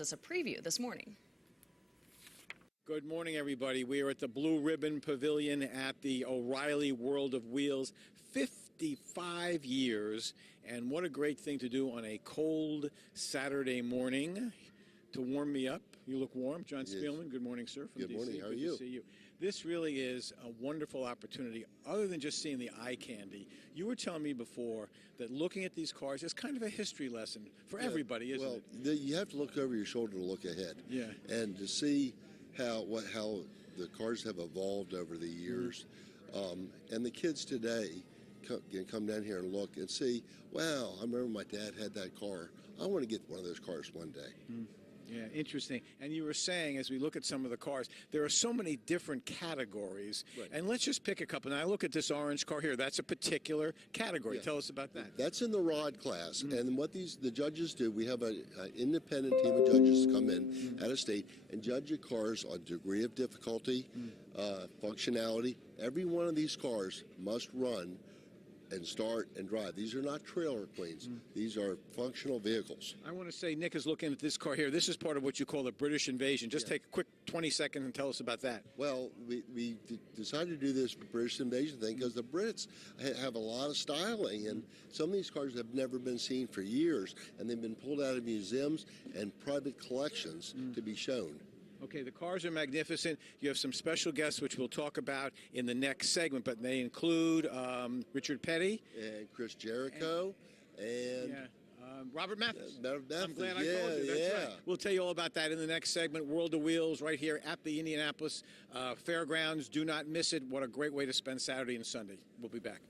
As a preview this morning. Good morning, everybody. We are at the Blue Ribbon Pavilion at the O'Reilly World of Wheels. 55 years, and what a great thing to do on a cold Saturday morning to warm me up. You look warm. John Spielman, good morning, sir. From Good DC. morning. How are Good you? to see you. This really is a wonderful opportunity, other than just seeing the eye candy. You were telling me before that looking at these cars is kind of a history lesson for everybody, isn't it? Well, you have to look over your shoulder to look ahead. Yeah. And to see how the cars have evolved over the years. And the kids today can come down here and look and see, wow, I remember my dad had that car. I want to get one of those cars one day. Yeah, interesting. And you were saying, as we look at some of the cars, there are so many different categories. Right. And let's just pick a couple. Now, I look at this orange car here. That's a particular category. Tell us about that. That's in the rod class. And what the judges do, we have an independent team of judges come in out of state and judge your cars on degree of difficulty, functionality. Every one of these cars must run and start and drive. These are not trailer queens. These are functional vehicles. I want to say Nick is looking at this car here. This is part of what you call the British invasion. Just take a quick 20 seconds and tell us about that. Well, we decided to do this British invasion thing because the Brits have a lot of styling, and some of these cars have never been seen for years, and they've been pulled out of museums and private collections to be shown. Okay, the cars are magnificent. You have some special guests, which we'll talk about in the next segment, but they include Richard Petty. And Chris Jericho. And Robert Mathis. Mathis. I'm glad I called you. That's right. We'll tell you all about that in the next segment. World of Wheels right here at the Indianapolis Fairgrounds. Do not miss it. What a great way to spend Saturday and Sunday. We'll be back.